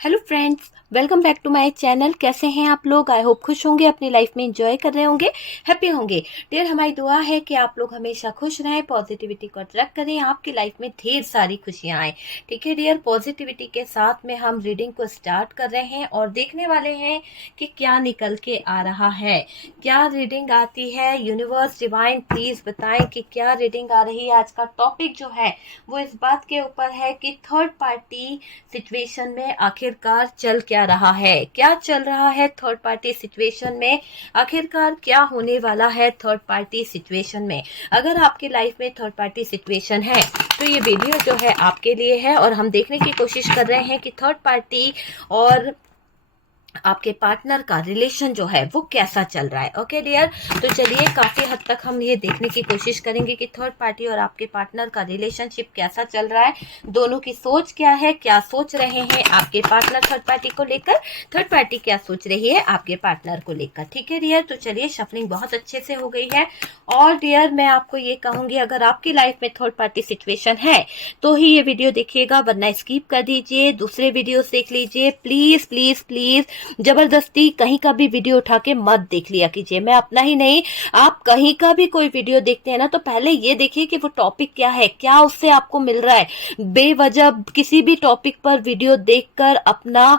Hello friends, welcome back to my channel. कैसे हैं आप लोग? आई होप खुश होंगे, अपनी लाइफ में एंजॉय कर रहे होंगे, हैप्पी होंगे। डियर, हमारी दुआ है कि आप लोग हमेशा खुश रहें, पॉजिटिविटी को अट्रैक्ट करें, आपकी लाइफ में ढेर सारी खुशियां आए। ठीक है डियर, पॉजिटिविटी के साथ में हम रीडिंग को स्टार्ट कर रहे हैं और देखने वाले हैं कि क्या निकल के आ रहा है, क्या रीडिंग आती है। यूनिवर्स डिवाइन प्लीज बताएं कि क्या रीडिंग आ रही है। आज का टॉपिक जो है वो इस बात के ऊपर है कि थर्ड पार्टी सिचुएशन में आखिरकार चल क्या रहा है, क्या चल रहा है थर्ड पार्टी सिचुएशन में, आखिरकार क्या होने वाला है थर्ड पार्टी सिचुएशन में। अगर आपकी लाइफ में थर्ड पार्टी सिचुएशन है तो ये वीडियो जो है आपके लिए है और हम देखने की कोशिश कर रहे हैं कि थर्ड पार्टी और आपके पार्टनर का रिलेशन जो है वो कैसा चल रहा है। ओके डियर, तो चलिए काफी हद तक हम ये देखने की कोशिश करेंगे कि थर्ड पार्टी और आपके पार्टनर का रिलेशनशिप कैसा चल रहा है, दोनों की सोच क्या है, क्या सोच रहे हैं आपके पार्टनर थर्ड पार्टी को लेकर, थर्ड पार्टी क्या सोच रही है आपके पार्टनर को लेकर। ठीक है डियर, तो चलिए शफलिंग बहुत अच्छे से हो गई है। और डियर, मैं आपको ये कहूंगी अगर आपकी लाइफ में थर्ड पार्टी सिचुएशन है तो ही ये वीडियो देखिएगा, वरना स्किप कर दीजिए, दूसरे वीडियो देख लीजिए। प्लीज प्लीज प्लीज जबरदस्ती कहीं का भी वीडियो उठा के मत देख लिया कीजिए। मैं अपना ही नहीं, आप कहीं का भी कोई वीडियो देखते हैं ना तो पहले ये देखिए कि वो टॉपिक क्या है, क्या उससे आपको मिल रहा है। बेवजह किसी भी टॉपिक पर वीडियो देखकर अपना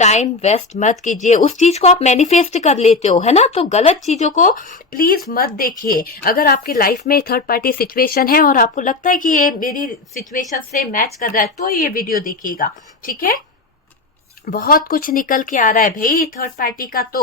टाइम वेस्ट मत कीजिए। उस चीज को आप मैनिफेस्ट कर लेते हो, है ना, तो गलत चीजों को प्लीज मत देखिए। अगर आपकी लाइफ में थर्ड पार्टी सिचुएशन है और आपको लगता है कि ये मेरी सिचुएशन से मैच कर रहा है तो ये वीडियो देखिएगा। ठीक है, बहुत कुछ निकल के आ रहा है भाई थर्ड पार्टी का। तो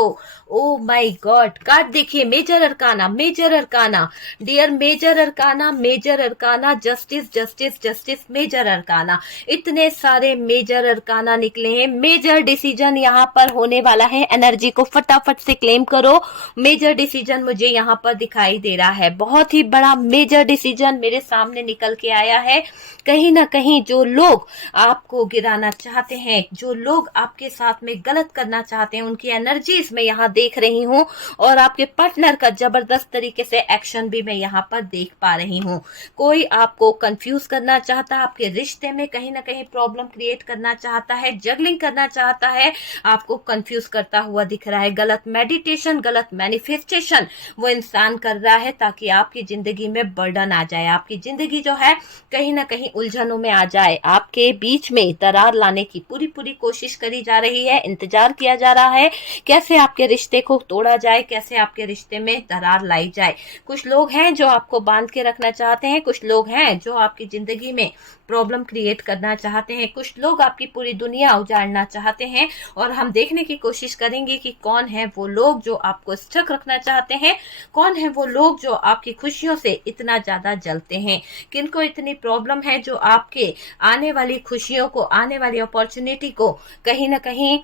ओ माय गॉड, कार्ड देखिए, major arcana, major arcana dear, major arcana, major arcana, justice justice justice, major arcana, इतने सारे मेजर अरकाना निकले हैं। मेजर डिसीजन यहाँ पर होने वाला है, एनर्जी को फटाफट से क्लेम करो। मेजर डिसीजन मुझे यहाँ पर दिखाई दे रहा है, बहुत ही बड़ा मेजर डिसीजन मेरे सामने निकल के आया है। कहीं ना कहीं जो लोग आपको गिराना चाहते हैं, जो लोग आपके साथ में गलत करना चाहते हैं, उनकी एनर्जीज मैं यहाँ देख रही हूँ और आपके पार्टनर का जबरदस्त तरीके से एक्शन भी मैं यहाँ पर देख पा रही हूँ। कोई आपको कंफ्यूज करना चाहता है, आपके रिश्ते में कहीं ना कहीं प्रॉब्लम क्रिएट करना चाहता है, जगलिंग करना चाहता है, आपको कंफ्यूज करता हुआ दिख रहा है। गलत मेडिटेशन, गलत मैनिफेस्टेशन वो इंसान कर रहा है ताकि आपकी जिंदगी में बर्डन आ जाए, आपकी जिंदगी जो है कहीं ना कहीं उलझनों में आ जाए, आपके बीच में दरार लाने की पूरी पूरी कोशिश करी जा रही है, इंतजार किया जा रहा है कैसे आपके रिश्ते को तोड़ा जाए, कैसे आपके रिश्ते में दरार लाई जाए। कुछ लोग हैं जो आपको बांध के रखना चाहते हैं, कुछ लोग हैं जो आपकी जिंदगी में प्रॉब्लम क्रिएट करना चाहते हैं, कुछ लोग आपकी पूरी दुनिया उजाड़ना चाहते हैं। और हम देखने की कोशिश करेंगे कि कौन है वो लोग जो आपको स्टक रखना चाहते हैं, कौन है वो लोग जो आपकी खुशियों से इतना ज्यादा जलते हैं, किनको इतनी प्रॉब्लम है जो आपके आने वाली खुशियों को, आने वाली अपॉर्चुनिटी को कहीं ना कहीं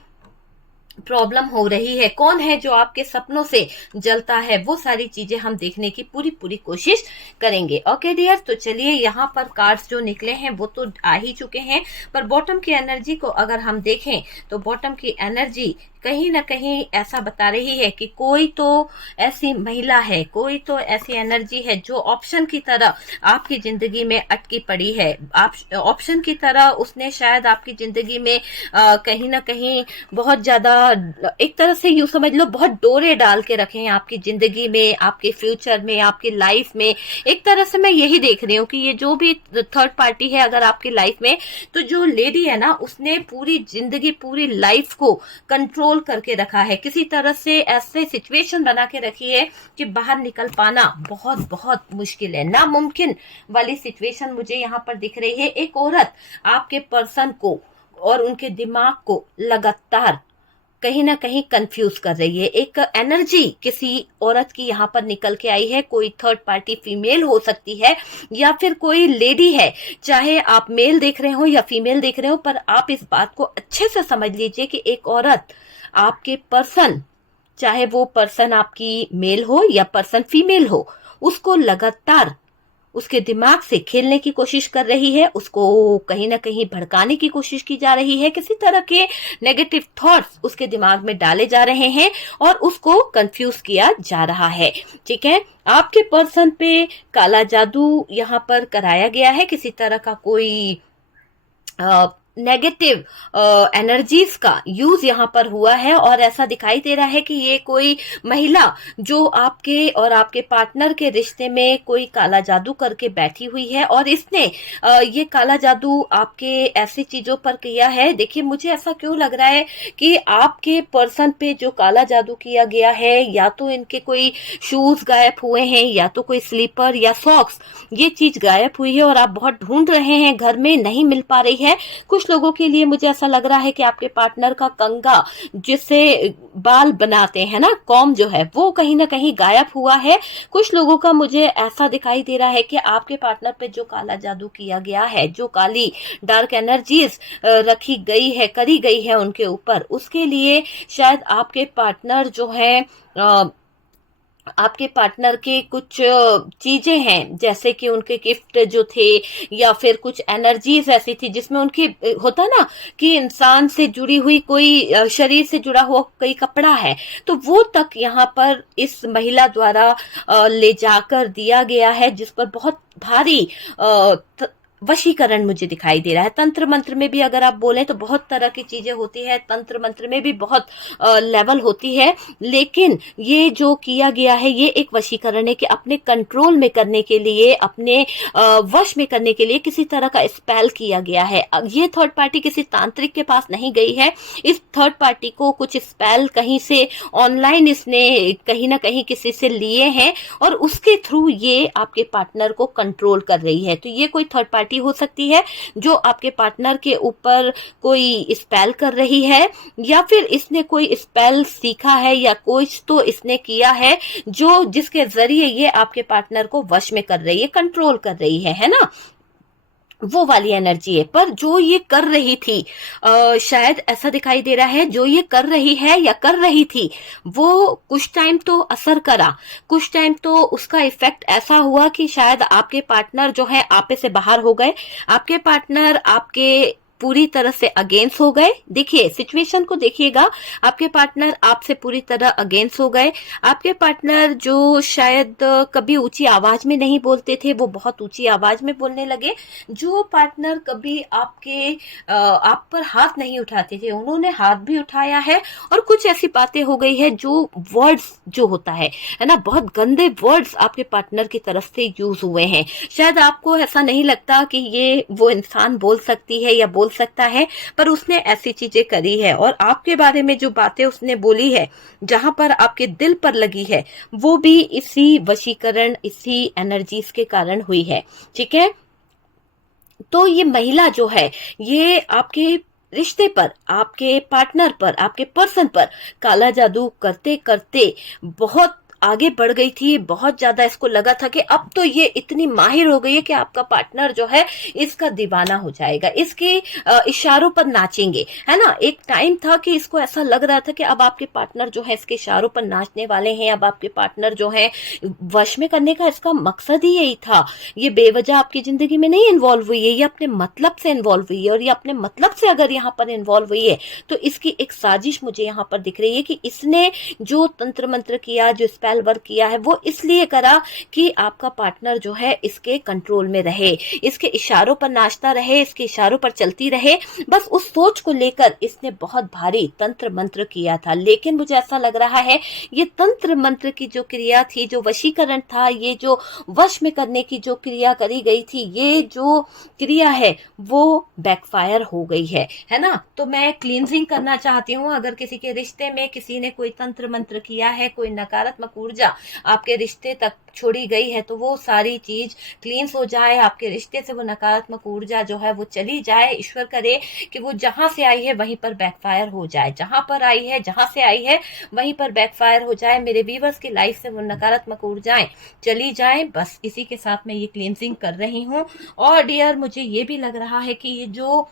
प्रॉब्लम हो रही है, कौन है जो आपके सपनों से जलता है। वो सारी चीजें हम देखने की पूरी पूरी कोशिश करेंगे। ओके डियर, तो चलिए यहाँ पर कार्ड्स जो निकले हैं वो तो आ ही चुके हैं, पर बॉटम की एनर्जी को अगर हम देखें तो बॉटम की एनर्जी कहीं ना कहीं ऐसा बता रही है कि कोई तो ऐसी महिला है, कोई तो ऐसी एनर्जी है जो ऑप्शन की तरह आपकी जिंदगी में अटकी पड़ी है। आप ऑप्शन की तरह उसने शायद आपकी जिंदगी में कहीं ना कहीं बहुत ज्यादा, एक तरह से यूं समझ लो, बहुत डोरे डाल के रखे हैं आपकी जिंदगी में, आपके फ्यूचर में, आपकी लाइफ में। एक तरह से मैं यही देख रही हूँ कि ये जो भी थर्ड पार्टी है अगर आपकी लाइफ में, तो जो लेडी है ना उसने पूरी जिंदगी, पूरी लाइफ को कंट्रोल करके रखा है, किसी तरह से ऐसे सिचुएशन बना के रखी है कि बाहर निकल पाना बहुत बहुत मुश्किल है, नामुमकिन वाली सिचुएशन मुझे यहाँ पर दिख रही है। एक औरत आपके पर्सन को और उनके दिमाग को लगातार कहीं ना कहीं कंफ्यूज कर रही है। एक एनर्जी किसी औरत की यहाँ पर निकल के आई है, कोई थर्ड पार्टी फीमेल हो सकती है या फिर कोई लेडी है, चाहे आप मेल देख रहे हो या फीमेल देख रहे हो, पर आप इस बात को अच्छे से समझ लीजिए कि एक औरत आपके पर्सन, चाहे वो पर्सन आपकी मेल हो या पर्सन फीमेल हो, उसको लगातार उसके दिमाग से खेलने की कोशिश कर रही है, उसको कहीं ना कहीं भड़काने की कोशिश की जा रही है, किसी तरह के नेगेटिव थॉट्स उसके दिमाग में डाले जा रहे हैं और उसको कंफ्यूज किया जा रहा है। ठीक है, आपके पर्सन पे काला जादू यहाँ पर कराया गया है, किसी तरह का कोई नेगेटिव एनर्जीज का यूज यहाँ पर हुआ है और ऐसा दिखाई दे रहा है कि ये कोई महिला जो आपके और आपके पार्टनर के रिश्ते में कोई काला जादू करके बैठी हुई है और इसने ये काला जादू आपके ऐसी चीजों पर किया है। देखिए, मुझे ऐसा क्यों लग रहा है कि आपके पर्सन पे जो काला जादू किया गया है, या तो इनके कोई शूज गायब हुए हैं, या तो कोई स्लीपर या सॉक्स, ये चीज गायब हुई है और आप बहुत ढूंढ रहे हैं, घर में नहीं मिल पा रही है। कुछ लोगों के लिए मुझे ऐसा लग रहा है कि आपके पार्टनर का कंघा, जिससे बाल बनाते हैं ना, कॉम जो है, वो कहीं ना कहीं गायब हुआ है। कुछ लोगों का मुझे ऐसा दिखाई दे रहा है कि आपके पार्टनर पे जो काला जादू किया गया है, जो काली डार्क एनर्जीज रखी गई है, करी गई है उनके ऊपर, उसके लिए शायद आपके पार्टनर जो है, आपके पार्टनर के कुछ चीजें हैं, जैसे कि उनके गिफ्ट जो थे, या फिर कुछ एनर्जीज ऐसी थी जिसमें उनकी होता ना कि इंसान से जुड़ी हुई कोई शरीर से जुड़ा हुआ कोई कपड़ा है, तो वो तक यहाँ पर इस महिला द्वारा ले जाकर दिया गया है, जिस पर बहुत भारी वशीकरण मुझे दिखाई दे रहा है। तंत्र मंत्र में भी अगर आप बोलें तो बहुत तरह की चीजें होती है, तंत्र मंत्र में भी बहुत लेवल होती है, लेकिन ये जो किया गया है ये एक वशीकरण है कि अपने कंट्रोल में करने के लिए, अपने वश में करने के लिए किसी तरह का स्पेल किया गया है। ये थर्ड पार्टी किसी तांत्रिक के पास नहीं गई है, इस थर्ड पार्टी को कुछ स्पेल कहीं से ऑनलाइन इसने कहीं ना कहीं किसी से लिए हैं और उसके थ्रू ये आपके पार्टनर को कंट्रोल कर रही है। तो ये कोई थर्ड पार्टी हो सकती है जो आपके पार्टनर के ऊपर कोई स्पेल कर रही है, या फिर इसने कोई स्पेल सीखा है, या कुछ तो इसने किया है जो जिसके जरिए ये आपके पार्टनर को वश में कर रही है, कंट्रोल कर रही है ना, वो वाली एनर्जी है। पर जो ये कर रही थी, शायद ऐसा दिखाई दे रहा है, जो ये कर रही है या कर रही थी, वो कुछ टाइम तो असर करा, कुछ टाइम तो उसका इफेक्ट ऐसा हुआ कि शायद आपके पार्टनर जो है आपे से बाहर हो गए, आपके पार्टनर आपके पूरी तरह से अगेंस्ट हो गए। देखिए सिचुएशन को देखिएगा, आपके पार्टनर आपसे पूरी तरह अगेंस्ट हो गए। आपके पार्टनर जो शायद कभी ऊंची आवाज में नहीं बोलते थे, वो बहुत ऊंची आवाज में बोलने लगे। जो पार्टनर कभी आप पर हाथ नहीं उठाते थे, उन्होंने हाथ भी उठाया है। और कुछ ऐसी बातें हो गई है जो वर्ड्स जो होता है ना, बहुत गंदे वर्ड्स आपके पार्टनर की तरफ से यूज हुए हैं। शायद आपको ऐसा नहीं लगता कि ये वो इंसान बोल सकती है या बोल सकता है, पर उसने ऐसी चीजें करी है। और आपके बारे में जो बातें उसने बोली है, जहां पर आपके दिल पर लगी है, वो भी इसी वशीकरण, इसी एनर्जीज के कारण हुई है। ठीक है, तो ये महिला जो है, ये आपके रिश्ते पर, आपके पार्टनर पर, आपके पर्सन पर काला जादू करते करते बहुत आगे बढ़ गई थी। बहुत ज्यादा इसको लगा था कि अब तो ये इतनी माहिर हो गई है कि आपका पार्टनर जो है इसका दीवाना हो जाएगा, इसके इशारों पर नाचेंगे, है ना। एक टाइम था कि इसको ऐसा लग रहा था कि अब आपके पार्टनर जो है इसके इशारों पर नाचने वाले हैं। अब आपके पार्टनर जो है, वश में करने का इसका मकसद ही यही था। ये बेवजह आपकी जिंदगी में नहीं इन्वॉल्व हुई है, ये अपने मतलब से इन्वॉल्व हुई है। और ये अपने मतलब से अगर यहाँ पर इन्वॉल्व हुई है तो इसकी एक साजिश मुझे यहाँ पर दिख रही है कि इसने जो तंत्र मंत्र किया, जो स्पेल वर्क किया है, वो इसलिए करा कि आपका पार्टनर जो है इसके कंट्रोल में रहे, इसके इशारों पर नाचता रहे, इसके इशारों पर चलती रहे। बस उस सोच को लेकर इसने बहुत भारी तंत्र मंत्र किया था। लेकिन मुझे ऐसा लग रहा है ये तंत्र मंत्र की जो क्रिया थी, जो वशीकरण था, ये जो वश में करने की जो क्रिया करी गई थी, ये जो क्रिया है वो बैकफायर हो गई है ना। तो मैं क्लींजिंग करना चाहती हूँ। अगर किसी के रिश्ते में किसी ने कोई तंत्र मंत्र किया है, कोई नकारात्मक ऊर्जा आपके रिश्ते तक छोड़ी गई है, तो वो सारी चीज क्लींस हो जाए, आपके रिश्ते से वो नकारात्मक ऊर्जा जो है वो चली जाए। ईश्वर करे कि वो जहां से आई है वहीं पर बैकफायर हो जाए, जहां पर आई है, जहां से आई है वहीं पर बैकफायर हो जाए। मेरे व्यूअर्स की लाइफ से वो नकारात्मक ऊर्जाएं चली जाएं। बस इसी के साथ मैं ये क्लींजिंग कर रही हूँ। और डियर, मुझे ये भी लग रहा है कि ये जो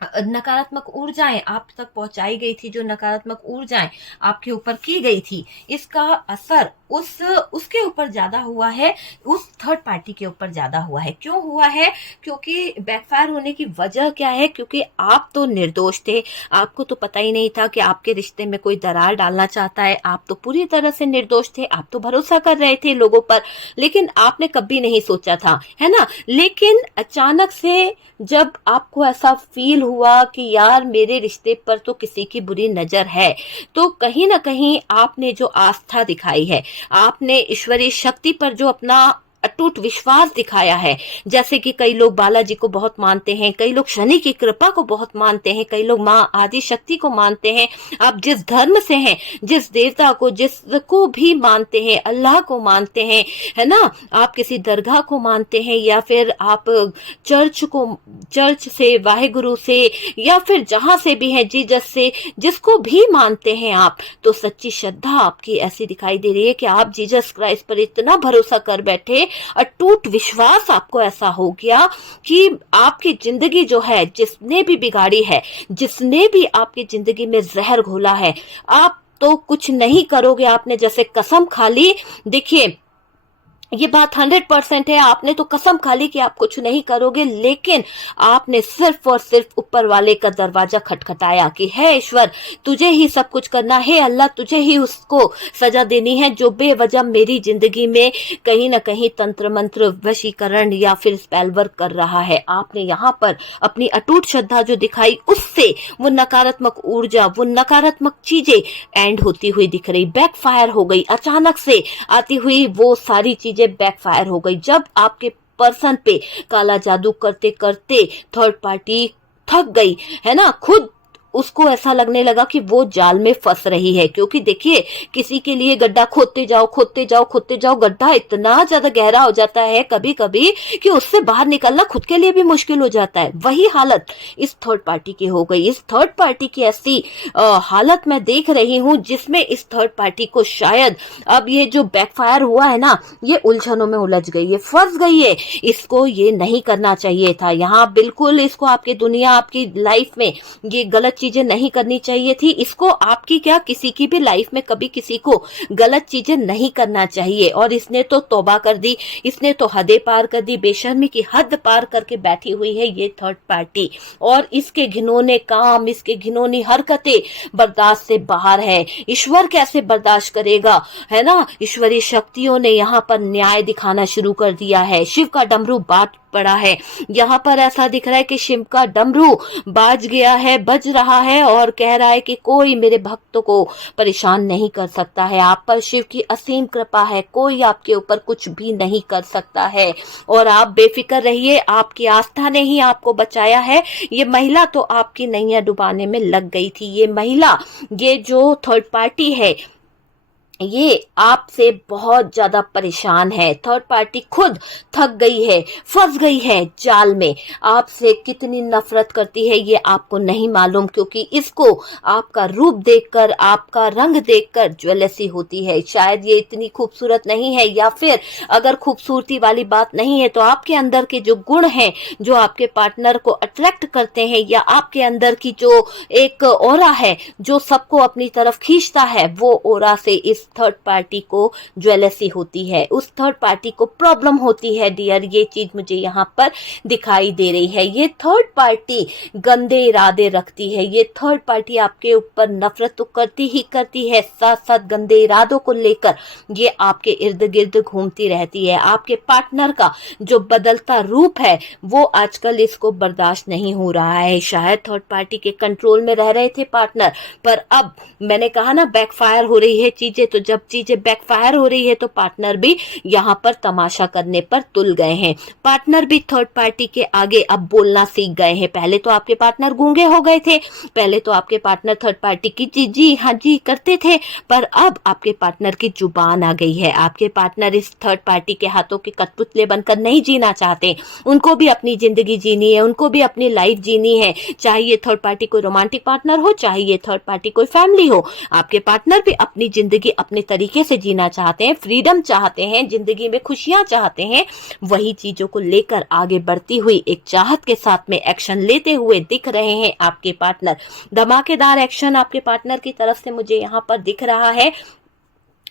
नकारात्मक ऊर्जाएं आप तक पहुंचाई गई थी, जो नकारात्मक ऊर्जाएं आपके ऊपर की गई थी, इसका असर उसके ऊपर ज्यादा हुआ है, उस थर्ड पार्टी के ऊपर ज्यादा हुआ है। क्यों हुआ है? क्योंकि बैकफायर होने की वजह क्या है? क्योंकि आप तो निर्दोष थे, आपको तो पता ही नहीं था कि आपके रिश्ते में कोई दरार डालना चाहता है, आप तो पूरी तरह से निर्दोष थे, आप तो भरोसा कर रहे थे लोगों पर, लेकिन आपने कभी नहीं सोचा था, है ना। लेकिन अचानक से जब आपको ऐसा फील हुआ कि यार मेरे रिश्ते पर तो किसी की बुरी नजर है, तो कहीं ना कहीं आपने जो आस्था दिखाई है, आपने ईश्वरीय शक्ति पर जो अपना अटूट विश्वास दिखाया है, जैसे कि कई लोग बालाजी को बहुत मानते हैं, कई लोग शनि की कृपा को बहुत मानते हैं, कई लोग माँ आदि शक्ति को मानते हैं। आप जिस धर्म से हैं, जिस देवता को जिसको भी मानते हैं, अल्लाह को मानते हैं, है ना, आप किसी दरगाह को मानते हैं, या फिर आप चर्च से, वाहेगुरु से, या फिर जहां से भी है, जीसस से, जिसको भी मानते हैं आप, तो सच्ची श्रद्धा आपकी ऐसी दिखाई दे रही है कि आप जीसस क्राइस्ट पर इतना भरोसा कर बैठे, अटूट विश्वास आपको ऐसा हो गया कि आपकी जिंदगी जो है, जिसने भी बिगाड़ी है, जिसने भी आपकी जिंदगी में जहर घोला है, आप तो कुछ नहीं करोगे, आपने जैसे कसम खा ली। देखिए ये बात 100% है, आपने तो कसम खा ली कि आप कुछ नहीं करोगे, लेकिन आपने सिर्फ और सिर्फ ऊपर वाले का दरवाजा खटखटाया कि है ईश्वर, तुझे ही सब कुछ करना है, अल्लाह तुझे ही उसको सजा देनी है जो बेवजह मेरी जिंदगी में कहीं ना कहीं तंत्र मंत्र, वशीकरण या फिर स्पेल वर्क कर रहा है। आपने यहाँ पर अपनी अटूट श्रद्धा जो दिखाई, उससे वो नकारात्मक ऊर्जा, वो नकारात्मक चीजें एंड होती हुई दिख रही, बैकफायर हो गई, अचानक से आती हुई वो सारी चीजें बैकफायर हो गई। जब आपके पर्सन पे काला जादू करते करते थर्ड पार्टी थक गई, है ना, खुद उसको ऐसा लगने लगा कि वो जाल में फंस रही है। क्योंकि देखिए, किसी के लिए गड्ढा खोदते जाओ खोदते जाओ खोदते जाओ, गड्ढा इतना ज्यादा गहरा हो जाता है कभी कभी कि उससे बाहर निकलना खुद के लिए भी मुश्किल हो जाता है। वही हालत इस थर्ड पार्टी की हो गई। इस थर्ड पार्टी की ऐसी हालत मैं देख रही हूं जिसमें इस थर्ड पार्टी को शायद अब ये जो बैकफायर हुआ है ना, ये उलझनों में उलझ गई है, फंस गई है। इसको ये नहीं करना चाहिए था, यहाँ बिल्कुल इसको आपकी दुनिया, आपकी लाइफ में ये गलत चीजें नहीं करनी चाहिए थी। इसको आपकी क्या, किसी की भी लाइफ में कभी किसी को गलत चीजें नहीं करना चाहिए। और इसने तो तौबा कर दी, इसने तो हदें पार कर दी, बेशर्मी की हद पार करके बैठी हुई है ये थर्ड पार्टी। और इसके घिनौने काम, इसके घिनौनी हरकतें बर्दाश्त से बाहर है। ईश्वर कैसे बर्दाश्त करेगा, है ना। ईश्वरीय शक्तियों ने यहाँ पर न्याय दिखाना शुरू कर दिया है। शिव का डमरू बात पड़ा है, यहाँ पर ऐसा दिख रहा है कि शिव का डमरू बाज गया है, बज रहा है और कह रहा है कि कोई मेरे भक्तों को परेशान नहीं कर सकता है। आप पर शिव की असीम कृपा है, कोई आपके ऊपर कुछ भी नहीं कर सकता है। और आप बेफिक्र रहिए, आपकी आस्था ने ही आपको बचाया है। ये महिला तो आपकी नैया डुबाने में लग गई थी। ये महिला, ये जो थर्ड पार्टी है, ये आपसे बहुत ज्यादा परेशान है। थर्ड पार्टी खुद थक गई है, फंस गई है जाल में। आपसे कितनी नफरत करती है ये आपको नहीं मालूम, क्योंकि इसको आपका रूप देखकर, आपका रंग देखकर ज्वेलसी होती है। शायद ये इतनी खूबसूरत नहीं है, या फिर अगर खूबसूरती वाली बात नहीं है तो आपके अंदर के जो गुण हैं, जो आपके पार्टनर को अट्रैक्ट करते हैं, या आपके अंदर की जो एक ऑरा है जो सबको अपनी तरफ खींचता है, वो ऑरा से इस थर्ड पार्टी को ज्वेलसी होती है, उस थर्ड पार्टी को प्रॉब्लम होती है डियर। ये चीज मुझे यहाँ पर दिखाई दे रही है। ये थर्ड पार्टी गंदे इरादे रखती है। ये थर्ड पार्टी आपके ऊपर नफरत तो करती ही करती है, साथ साथ गंदे इरादों को लेकर ये आपके इर्द गिर्द घूमती रहती है। आपके पार्टनर का जो बदलता रूप है वो आजकल इसको बर्दाश्त नहीं हो रहा है। शायद थर्ड पार्टी के कंट्रोल में रह रहे थे पार्टनर, पर अब मैंने कहा ना बैकफायर हो रही है चीजें, तो जब चीजें बैकफायर हो रही है तो पार्टनर भी यहाँ पर तमाशा करने पर तुल गए हैं। पार्टनर भी थर्ड पार्टी के आगे अब बोलना सीख गए हैं। पहले तो आपके पार्टनर गूंगे हो गए थे, पहले तो आपके पार्टनर थर्ड पार्टी की जी जी हाँ जी करते थे, पर अब आपके पार्टनर की जुबान आ गई है। आपके पार्टनर इस थर्ड पार्टी के हाथों के कठपुतले बनकर नहीं जीना चाहते। उनको भी अपनी जिंदगी जीनी है, उनको भी अपनी लाइफ जीनी है। चाहे ये थर्ड पार्टी कोई रोमांटिक पार्टनर हो, चाहे ये थर्ड पार्टी कोई फैमिली हो, आपके पार्टनर भी अपनी जिंदगी अपने तरीके से जीना चाहते हैं, फ्रीडम चाहते हैं, जिंदगी में खुशियां चाहते हैं, वही चीजों को लेकर आगे बढ़ती हुई एक चाहत के साथ में एक्शन लेते हुए दिख रहे हैं आपके पार्टनर। धमाकेदार एक्शन आपके पार्टनर की तरफ से मुझे यहाँ पर दिख रहा है।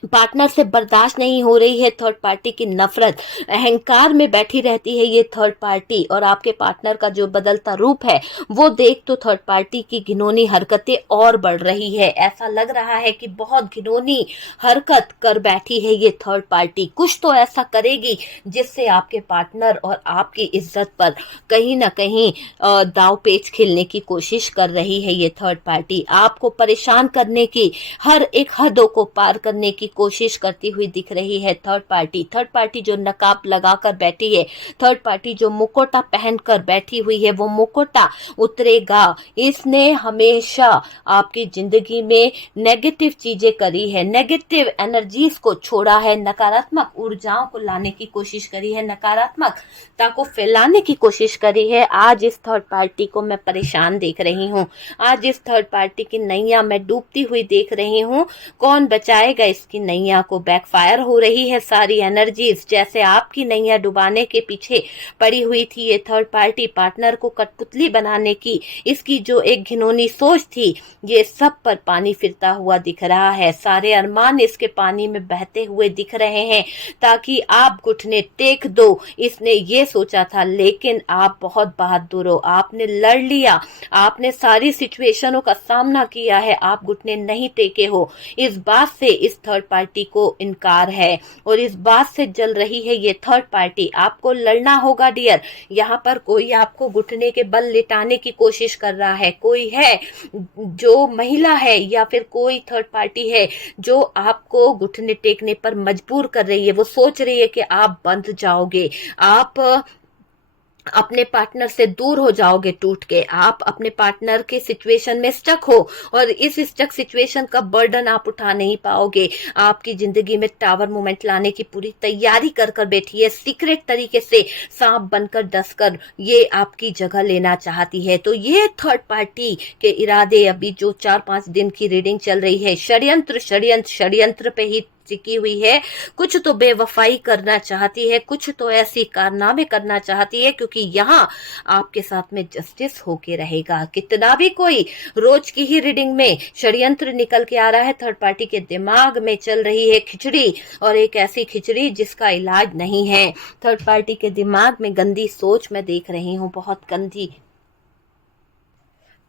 पार्टनर से बर्दाश्त नहीं हो रही है थर्ड पार्टी की नफरत, अहंकार में बैठी रहती है ये थर्ड पार्टी, और आपके पार्टनर का जो बदलता रूप है वो देख तो थर्ड पार्टी की घिनौनी हरकतें और बढ़ रही है। ऐसा लग रहा है कि बहुत घिनौनी हरकत कर बैठी है ये थर्ड पार्टी, कुछ तो ऐसा करेगी जिससे आपके पार्टनर और आपकी इज्जत पर कहीं ना कहीं दाव पेच खेलने की कोशिश कर रही है ये थर्ड पार्टी। आपको परेशान करने की, हर एक हदों को पार करने की कोशिश करती हुई दिख रही है थर्ड पार्टी। थर्ड पार्टी जो नकाब लगाकर बैठी है, थर्ड पार्टी जो मुकोटा पहनकर बैठी हुई है, वो मुकोटा उतरेगा। इसने हमेशा आपकी जिंदगी में नेगेटिव चीजें करी है, नेगेटिव एनर्जीज को छोड़ा है, नकारात्मक ऊर्जाओं को लाने की कोशिश करी है, नकारात्मकता को फैलाने की कोशिश करी है। आज इस थर्ड पार्टी को मैं परेशान देख रही हूँ, आज इस थर्ड पार्टी की नैया मैं डूबती हुई देख रही हूँ। कौन बचाएगा इसकी नैया को? बैकफायर हो रही है सारी एनर्जीज, जैसे आपकी नैया डुबाने के पीछे पड़ी हुई थी ये थर्ड पार्टी, पार्टनर को कठपुतली बनाने की इसकी जो एक घिनौनी सोच थी, ये सब पर पानी फिरता हुआ दिख रहा है। सारे अरमान इसके पानी में बहते हुए दिख रहे हैं ताकि आप घुटने टेक दो, इसने ये सोचा था। लेकिन आप बहुत बहादुर हो, आपने लड़ लिया, आपने सारी सिचुएशनों का सामना किया है, आप घुटने नहीं टेके हो। इस बात से इस थर्ड पार्टी को इनकार है और इस बात से जल रही है ये थर्ड पार्टी। आपको लड़ना होगा डियर, यहाँ पर कोई आपको घुटने के बल लिटाने की कोशिश कर रहा है, कोई है जो महिला है या फिर कोई थर्ड पार्टी है जो आपको घुटने टेकने पर मजबूर कर रही है। वो सोच रही है कि आप बंध जाओगे, आप अपने पार्टनर से दूर हो जाओगे टूट के, आप अपने पार्टनर के सिचुएशन में स्टक हो और इस स्टक सिचुएशन का बर्डन आप उठा नहीं पाओगे। आपकी जिंदगी में टावर मूवमेंट लाने की पूरी तैयारी कर कर बैठी है, सीक्रेट तरीके से सांप बनकर डसकर ये आपकी जगह लेना चाहती है। तो ये थर्ड पार्टी के इरादे, अभी जो 4-5 दिन की रीडिंग चल रही है, षड्यंत्र षड्यंत्र षड्यंत्र पे ही टिकी हुई है। कुछ तो बेवफाई करना चाहती है, कुछ तो ऐसी कारनामे करना चाहती है, क्योंकि यहाँ आपके साथ में जस्टिस होके रहेगा। कितना भी कोई रोज की ही रीडिंग में षड्यंत्र निकल के आ रहा है, थर्ड पार्टी के दिमाग में चल रही है खिचड़ी, और एक ऐसी खिचड़ी जिसका इलाज नहीं है। थर्ड पार्टी के दिमाग में गंदी सोच मैं देख रही हूँ, बहुत गंदी।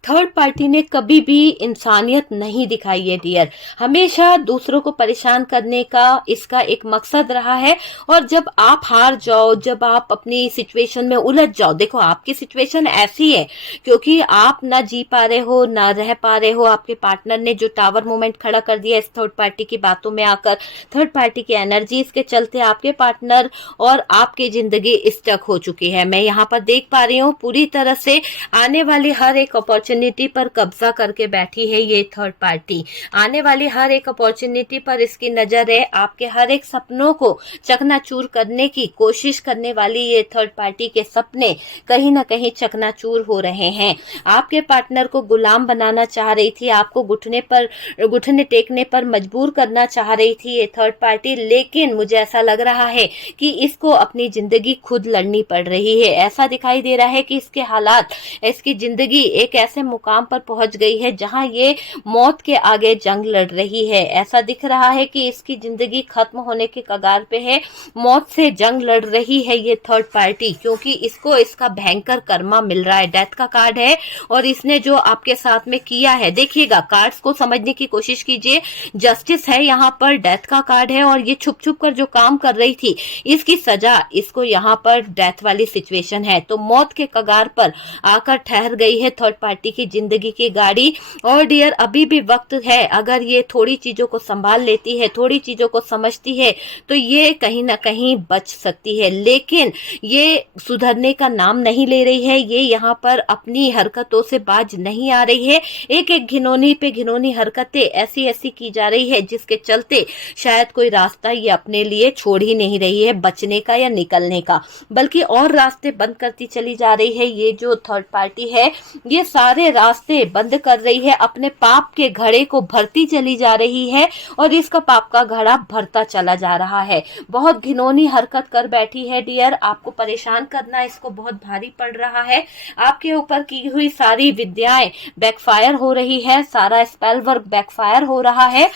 थर्ड पार्टी ने कभी भी इंसानियत नहीं दिखाई है डियर, हमेशा दूसरों को परेशान करने का इसका एक मकसद रहा है। और जब आप हार जाओ, जब आप अपनी सिचुएशन में उलझ जाओ, देखो आपकी सिचुएशन ऐसी है क्योंकि आप ना जी पा रहे हो, ना रह पा रहे हो। आपके पार्टनर ने जो टावर मूवमेंट खड़ा कर दिया इस थर्ड पार्टी की बातों में आकर, थर्ड पार्टी की एनर्जीज के चलते आपके पार्टनर और आपकी जिंदगी स्टक हो चुकी है। मैं यहाँ पर देख पा रही हूँ पूरी तरह से आने वाली हर एक अपॉर्चुनिटी पर कब्जा करके बैठी है ये थर्ड पार्टी। आने वाली हर एक अपॉर्चुनिटी पर इसकी नजर है, आपके हर एक सपनों को चकनाचूर करने की कोशिश करने वाली ये थर्ड पार्टी के सपने कहीं ना कहीं चकनाचूर हो रहे हैं। आपके पार्टनर को गुलाम बनाना चाह रही थी, आपको घुटने टेकने पर मजबूर करना चाह रही थी ये थर्ड पार्टी, लेकिन मुझे ऐसा लग रहा है कि इसको अपनी जिंदगी खुद लड़नी पड़ रही है। ऐसा दिखाई दे रहा है कि इसके हालात, इसकी जिंदगी एक ऐसे मुकाम पर पहुंच गई है जहां ये मौत के आगे जंग लड़ रही है। ऐसा दिख रहा है कि इसकी जिंदगी खत्म होने के कगार पे है, मौत से जंग लड़ रही है ये थर्ड पार्टी, क्योंकि इसको इसका भयंकर कर्मा मिल रहा है। डेथ का कार्ड है और इसने जो आपके साथ में किया है, देखिएगा कार्ड्स को समझने की कोशिश कीजिए। जस्टिस है यहाँ पर, डेथ का कार्ड है, और ये छुप छुप कर जो काम कर रही थी इसकी सजा इसको यहाँ पर डेथ वाली सिचुएशन है। तो मौत के कगार पर आकर ठहर गई है थर्ड पार्टी की जिंदगी की गाड़ी। और डियर अभी भी वक्त है, अगर ये थोड़ी चीजों को संभाल लेती है, थोड़ी चीजों को समझती है, तो ये कहीं ना कहीं बच सकती है। लेकिन ये सुधरने का नाम नहीं ले रही है, ये यहाँ पर अपनी हरकतों से बाज नहीं आ रही है। एक एक घिनौनी पे घिनौनी हरकतें ऐसी ऐसी की जा रही है जिसके चलते शायद कोई रास्ता ये अपने लिए छोड़ ही नहीं रही है बचने का या निकलने का, बल्कि और रास्ते बंद करती चली जा रही है। ये जो थर्ड पार्टी है ये सारे सारे रास्ते बंद कर रही है, अपने पाप के घड़े को भरती चली जा रही है और इसका पाप का घड़ा भरता चला जा रहा है। बहुत घिनौनी हरकत कर बैठी है डियर, आपको परेशान करना इसको बहुत भारी पड़ रहा है। आपके ऊपर की हुई सारी विद्याएं बैकफायर हो रही है, सारा स्पेल वर्क बैकफायर हो रहा है।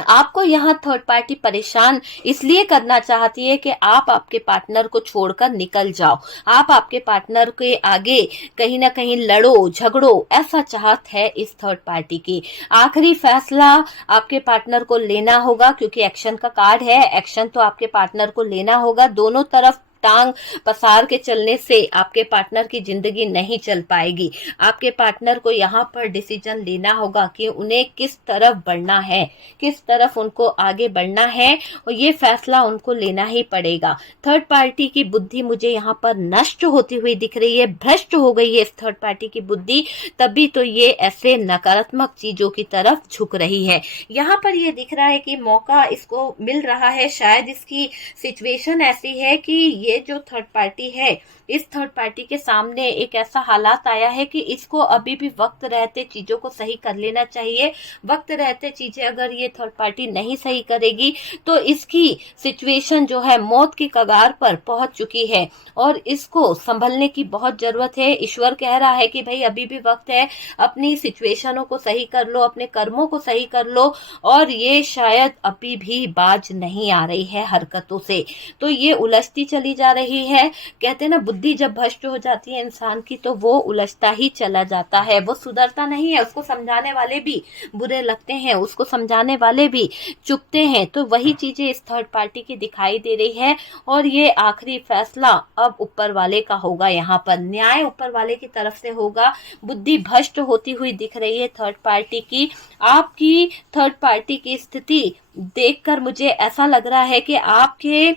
आपको यहाँ थर्ड पार्टी परेशान इसलिए करना चाहती है कि आप आपके पार्टनर को छोड़कर निकल जाओ, आप आपके पार्टनर के आगे कहीं ना कहीं लड़ो झगड़ो, ऐसा चाहत है इस थर्ड पार्टी की। आखिरी फैसला आपके पार्टनर को लेना होगा, क्योंकि एक्शन का कार्ड है, एक्शन तो आपके पार्टनर को लेना होगा। दोनों तरफ टांग पसार के चलने से आपके पार्टनर की जिंदगी नहीं चल पाएगी। आपके पार्टनर को यहाँ पर डिसीजन लेना होगा कि उन्हें किस तरफ बढ़ना है, किस तरफ उनको आगे बढ़ना है, और ये फैसला उनको लेना ही पड़ेगा। थर्ड पार्टी की बुद्धि मुझे यहाँ पर नष्ट होती हुई दिख रही है, भ्रष्ट हो गई है इस थर्ड पार्टी की बुद्धि, तभी तो ये ऐसे नकारात्मक चीजों की तरफ झुक रही है। यहाँ पर ये दिख रहा है कि मौका इसको मिल रहा है, शायद इसकी सिचुएशन ऐसी है कि ये जो थर्ड पार्टी है, इस थर्ड पार्टी के सामने एक ऐसा हालात आया है कि इसको अभी भी वक्त रहते चीजों को सही कर लेना चाहिए। वक्त रहते चीजें अगर ये थर्ड पार्टी नहीं सही करेगी तो इसकी सिचुएशन जो है मौत की कगार पर पहुंच चुकी है और इसको संभलने की बहुत जरूरत है। ईश्वर कह रहा है कि भाई अभी भी वक्त है, अपनी सिचुएशनों को सही कर लो, अपने कर्मों को सही कर लो, और ये शायद अभी भी बाज नहीं आ रही है हरकतों से, तो ये उलझती चली जा रही है। कहते हैं ना, बुद्धि जब भ्रष्ट हो जाती है इंसान की तो वो उलझता ही चला जाता है, वो सुधरता नहीं है। उसको समझाने वाले भी बुरे लगते हैं, उसको समझाने वाले भी चुपते हैं। तो वही चीजें इस थर्ड पार्टी की दिखाई दे रही है और ये आखिरी फैसला अब ऊपर वाले का होगा। यहाँ पर न्याय ऊपर वाले की तरफ से होगा। बुद्धि भ्रष्ट होती हुई दिख रही है थर्ड पार्टी की। आपकी थर्ड पार्टी की स्थिति देखकर मुझे ऐसा लग रहा है कि आपके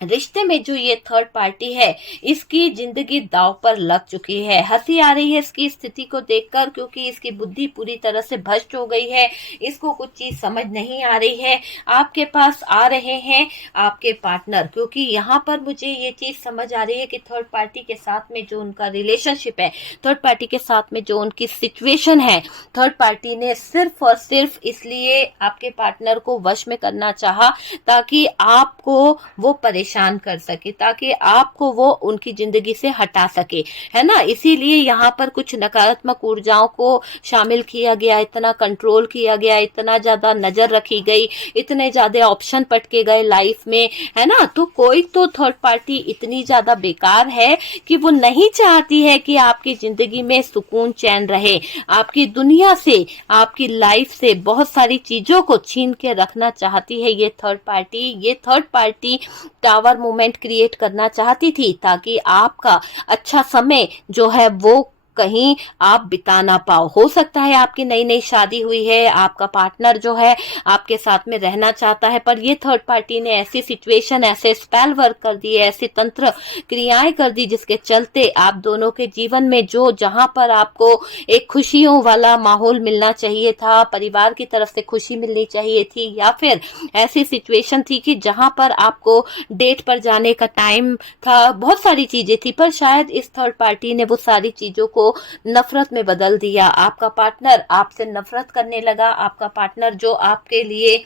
रिश्ते में जो ये थर्ड पार्टी है इसकी जिंदगी दांव पर लग चुकी है। हंसी आ रही है इसकी स्थिति को देखकर, क्योंकि इसकी बुद्धि पूरी तरह से भ्रष्ट हो गई है, इसको कुछ चीज समझ नहीं आ रही है। आपके पास आ रहे हैं आपके पार्टनर, क्योंकि यहाँ पर मुझे ये चीज समझ आ रही है कि थर्ड पार्टी के साथ में जो उनका रिलेशनशिप है, थर्ड पार्टी के साथ में जो उनकी सिचुएशन है, थर्ड पार्टी ने सिर्फ और सिर्फ इसलिए आपके पार्टनर को वश में करना चाहा ताकि आपको वो परेशान कर सके, ताकि आपको वो उनकी जिंदगी से हटा सके, है ना। इसीलिए यहाँ पर कुछ नकारात्मक ऊर्जाओं को शामिल किया गया, इतना कंट्रोल किया गया, इतना ज्यादा नजर रखी गई, इतने ज्यादा ऑप्शन पटके गए लाइफ में, है ना। तो कोई तो थर्ड पार्टी इतनी ज्यादा बेकार है कि वो नहीं चाहती है कि आपकी जिंदगी में सुकून चैन रहे, आपकी दुनिया से, आपकी लाइफ से बहुत सारी चीजों को छीन के रखना चाहती है ये थर्ड पार्टी। ये third party tower movement create करना चाहती थी ताकि आपका अच्छा समय जो है वो कहीं आप बिता ना पाओ। हो सकता है आपकी नई नई शादी हुई है, आपका पार्टनर जो है आपके साथ में रहना चाहता है, पर ये थर्ड पार्टी ने ऐसी सिचुएशन, ऐसे स्पेल वर्क कर दिए, ऐसे तंत्र क्रियाएं कर दी जिसके चलते आप दोनों के जीवन में जो जहां पर आपको एक खुशियों वाला माहौल मिलना चाहिए था, परिवार की तरफ से खुशी मिलनी चाहिए थी, या फिर ऐसी सिचुएशन थी कि जहां पर आपको डेट पर जाने का टाइम था, बहुत सारी चीजें थी, पर शायद इस थर्ड पार्टी ने वो सारी चीजों को नफरत में बदल दिया। आपका पार्टनर आपसे नफरत करने लगा। आपका पार्टनर जो आपके लिए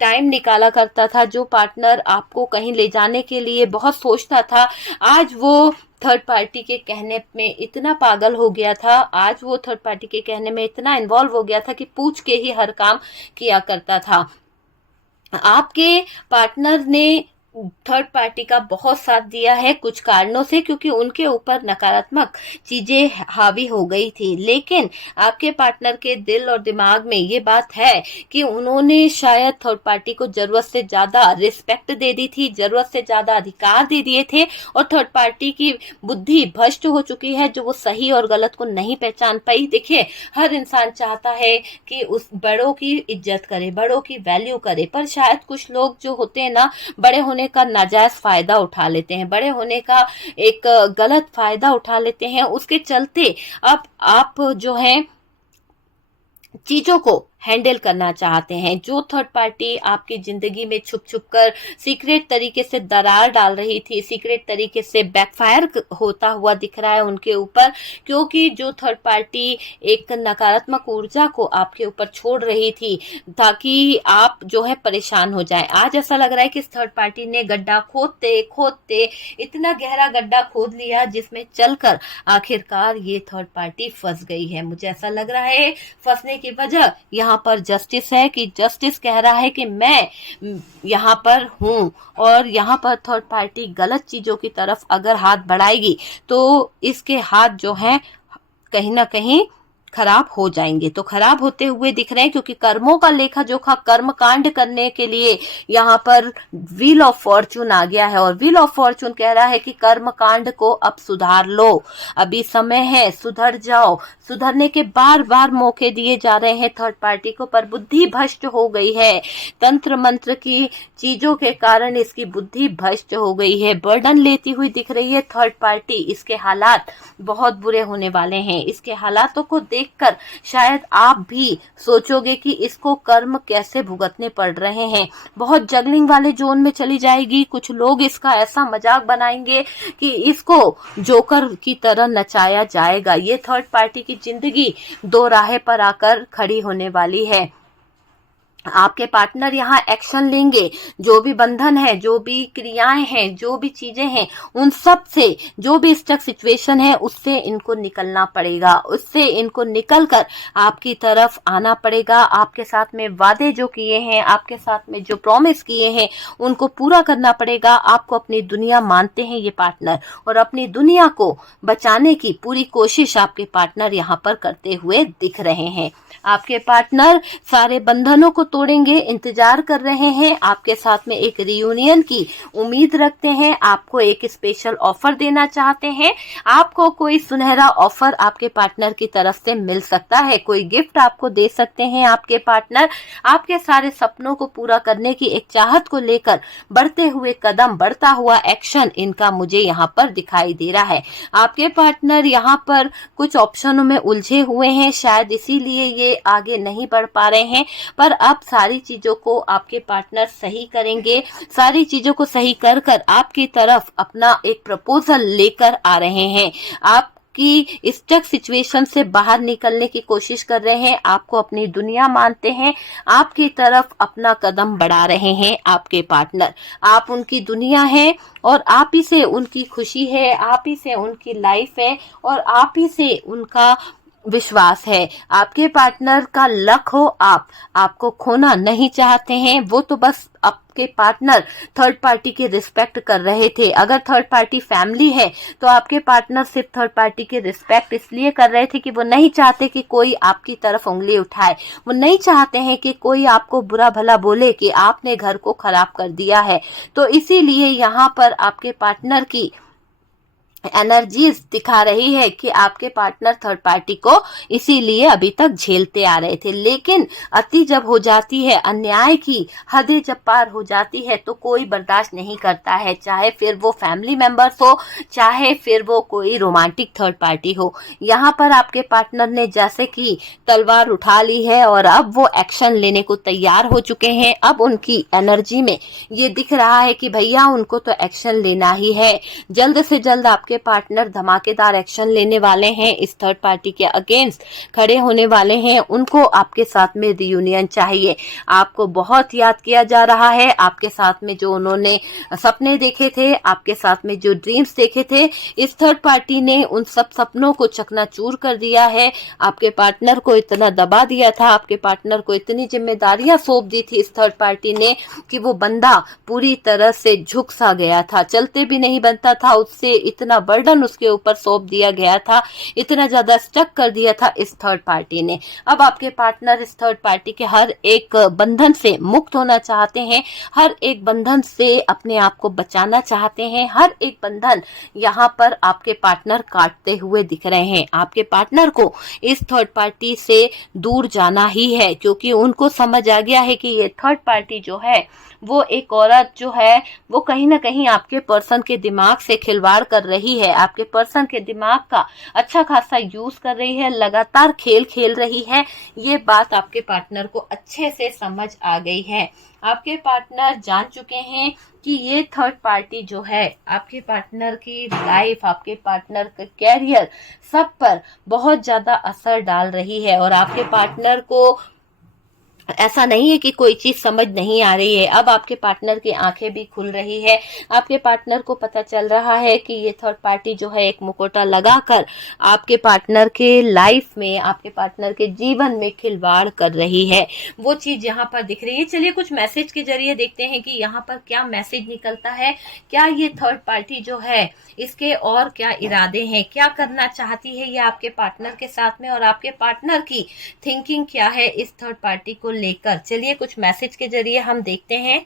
टाइम निकाला करता था, जो पार्टनर आपको कहीं ले जाने के लिए बहुत सोचता था, आज वो थर्ड पार्टी के कहने में इतना पागल हो गया था, आज वो थर्ड पार्टी के कहने में इतना इन्वॉल्व हो गया था कि पूछ के ही हर काम किया करता था। आपके पार्टनर ने थर्ड पार्टी का बहुत साथ दिया है कुछ कारणों से, क्योंकि उनके ऊपर नकारात्मक चीजें हावी हो गई थी, लेकिन आपके पार्टनर के दिल और दिमाग में ये बात है कि उन्होंने शायद थर्ड पार्टी को जरूरत से ज्यादा रिस्पेक्ट दे दी थी, जरूरत से ज्यादा अधिकार दे दिए थे, और थर्ड पार्टी की बुद्धि भ्रष्ट हो चुकी है जो वो सही और गलत को नहीं पहचान पाई। देखिए, हर इंसान चाहता है कि उस बड़ों की इज्जत करे, बड़ों की वैल्यू करे, पर शायद कुछ लोग जो होते हैं ना, बड़े होने का नाजायज फायदा उठा लेते हैं, बड़े होने का एक गलत फायदा उठा लेते हैं। उसके चलते अब आप जो है चीजों को, हैंडल करना चाहते हैं। जो थर्ड पार्टी आपकी ज़िंदगी में छुप छुप कर सीक्रेट तरीके से दरार डाल रही थी, सीक्रेट तरीके से बैकफायर होता हुआ दिख रहा है उनके ऊपर, क्योंकि जो थर्ड पार्टी एक नकारात्मक ऊर्जा को आपके ऊपर छोड़ रही थी ताकि आप जो है परेशान हो जाएं। आज ऐसा लग रहा है कि इस थर्ड पार्टी ने गड्ढा खोदते खोदते इतना गहरा गड्ढा खोद लिया जिसमें चलकर आखिरकार ये थर्ड पार्टी फंस गई है। मुझे ऐसा लग रहा है फंसने की वजह यहाँ पर जस्टिस है कि जस्टिस कह रहा है कि मैं यहाँ पर हूँ, और यहाँ पर थर्ड पार्टी गलत चीजों की तरफ अगर हाथ बढ़ाएगी तो इसके हाथ जो हैं कहीं ना कहीं खराब हो जाएंगे। तो खराब होते हुए दिख रहे हैं क्योंकि कर्मों का लेखा जोखा कर्म कांड करने के लिए यहाँ पर व्हील ऑफ फॉर्चून आ गया है, और व्हील ऑफ फॉर्चून कह रहा है कि कर्म कांड को अब सुधार लो, अभी समय है, सुधर जाओ। सुधरने के बार बार मौके दिए जा रहे हैं थर्ड पार्टी को, पर बुद्धि भ्रष्ट हो गई है। तंत्र मंत्र की चीजों के कारण इसकी बुद्धि भ्रष्ट हो गई है, बर्डन लेती हुई दिख रही है थर्ड पार्टी। इसके हालात बहुत बुरे होने वाले हैं। इसके हालातों को देखकर शायद आप भी सोचोगे कि इसको कर्म कैसे भुगतने पड़ रहे हैं। बहुत जगलिंग वाले जोन में चली जाएगी। कुछ लोग इसका ऐसा मजाक बनाएंगे कि इसको जोकर की तरह नचाया जाएगा। ये थर्ड पार्टी की जिंदगी दो राह पर आकर खड़ी होने वाली है। आपके पार्टनर यहाँ एक्शन लेंगे। जो भी बंधन है, जो भी क्रियाएं हैं, जो भी चीजें हैं, उन सब से, जो भी स्टक सिचुएशन है उससे इनको निकलना पड़ेगा। उससे इनको निकलकर आपकी तरफ आना पड़ेगा। आपके साथ में वादे जो किए हैं, आपके साथ में जो प्रॉमिस किए हैं, उनको पूरा करना पड़ेगा। आपको अपनी दुनिया मानते हैं ये पार्टनर, और अपनी दुनिया को बचाने की पूरी कोशिश आपके पार्टनर यहाँ पर करते हुए दिख रहे हैं। आपके पार्टनर सारे बंधनों को तोड़ेंगे, इंतजार कर रहे हैं। आपके साथ में एक रियूनियन की उम्मीद रखते हैं। आपको एक स्पेशल ऑफर देना चाहते हैं। आपको कोई सुनहरा ऑफर आपके पार्टनर की तरफ से मिल सकता है। कोई गिफ्ट आपको दे सकते हैं आपके पार्टनर। आपके सारे सपनों को पूरा करने की एक चाहत को लेकर बढ़ते हुए कदम, बढ़ता हुआ एक्शन इनका मुझे यहाँ पर दिखाई दे रहा है। आपके पार्टनर यहाँ पर कुछ ऑप्शनों में उलझे हुए हैं, शायद इसीलिए ये आगे नहीं बढ़ पा रहे हैं, पर अब सारी चीजों को आपके पार्टनर सही करेंगे। सारी चीजों को सही कर कर आपकी तरफ अपना एक प्रपोजल लेकर आ रहे हैं। आपकी स्टक सिचुएशन से बाहर निकलने की कोशिश कर रहे हैं। आपको अपनी दुनिया मानते हैं। आपकी तरफ अपना कदम बढ़ा रहे हैं आपके पार्टनर। आप उनकी दुनिया है और आप ही से उनकी खुशी है, आप ही से उनकी लाइफ है, और आप ही से उनका विश्वास है। आपके पार्टनर का लक हो, आपको खोना नहीं चाहते हैं। वो तो बस आपके पार्टनर थर्ड पार्टी की रिस्पेक्ट कर रहे थे। अगर थर्ड पार्टी फैमिली है तो आपके पार्टनर सिर्फ थर्ड पार्टी की रिस्पेक्ट इसलिए कर रहे थे कि वो नहीं चाहते कि कोई आपकी तरफ उंगली उठाए। वो नहीं चाहते हैं कि कोई आपको बुरा भला बोले कि आपने घर को खराब कर दिया है। तो इसीलिए यहाँ पर आपके पार्टनर की एनर्जीज दिखा रही है कि आपके पार्टनर थर्ड पार्टी को इसीलिए अभी तक झेलते आ रहे थे। लेकिन अति जब हो जाती है, अन्याय की हदें जब पार हो जाती है, तो कोई बर्दाश्त नहीं करता है, चाहे फिर वो फैमिली मेंबर्स हो, चाहे फिर वो कोई रोमांटिक थर्ड पार्टी हो। यहाँ पर आपके पार्टनर ने जैसे कि तलवार उठा ली है और अब वो एक्शन लेने को तैयार हो चुके हैं। अब उनकी एनर्जी में ये दिख रहा है कि भैया उनको तो एक्शन लेना ही है। जल्द से जल्द आपके पार्टनर धमाकेदार एक्शन लेने वाले हैं, इस थर्ड पार्टी के अगेंस्ट खड़े होने वाले हैं। उनको आपके साथ में रियूनियन चाहिए। आपको बहुत याद किया जा रहा है। आपके साथ में जो उन्होंने सपने देखे थे, आपके साथ में जो ड्रीम्स देखे थे, इस थर्ड पार्टी ने उन सब सपनों को चकनाचूर कर दिया है। आपके पार्टनर को इतना दबा दिया था, आपके पार्टनर को इतनी जिम्मेदारियां सौंप दी थी इस थर्ड पार्टी ने कि वो बंदा पूरी तरह से झुक सा गया था, चलते भी नहीं बनता था उससे। इतना बर्डन उसके ऊपर सौंप दिया गया था, इतना ज्यादा स्टक कर दिया था इस थर्ड पार्टी ने। अब आपके पार्टनर इस थर्ड पार्टी के हर एक बंधन से मुक्त होना चाहते हैं, हर एक बंधन से अपने आप को बचाना चाहते हैं। हर एक बंधन यहाँ पर आपके पार्टनर काटते हुए दिख रहे हैं। आपके पार्टनर को इस थर्ड पार्टी से दूर जाना ही है, क्योंकि उनको समझ आ गया है कि ये थर्ड पार्टी जो है, वो एक औरत जो है, वो कहीं ना कहीं आपके पर्सन के दिमाग से खिलवाड़ कर रही रही है, आपके पर्सन के दिमाग का अच्छा खासा यूज कर रही है, लगातार खेल खेल रही है। ये बात आपके पार्टनर को अच्छे से समझ आ गई है। आपके पार्टनर जान चुके हैं कि ये थर्ड पार्टी जो है आपके पार्टनर की लाइफ, आपके पार्टनर का कैरियर, सब पर बहुत ज्यादा असर डाल रही है। और आपके पार्टनर को ऐसा नहीं है कि कोई चीज समझ नहीं आ रही है, अब आपके पार्टनर की आंखें भी खुल रही है। आपके पार्टनर को पता चल रहा है कि ये थर्ड पार्टी जो है एक मुखौटा लगाकर आपके पार्टनर के लाइफ में, आपके पार्टनर के जीवन में खिलवाड़ कर रही है। वो चीज यहाँ पर दिख रही है। चलिए कुछ मैसेज के जरिए देखते हैं कि यहाँ पर क्या मैसेज निकलता है। क्या ये थर्ड पार्टी जो है इसके और क्या इरादे हैं, क्या करना चाहती है ये आपके पार्टनर के साथ में, और आपके पार्टनर की थिंकिंग क्या है इस थर्ड पार्टी को लेकर। चलिए कुछ मैसेज के जरिए हम देखते हैं।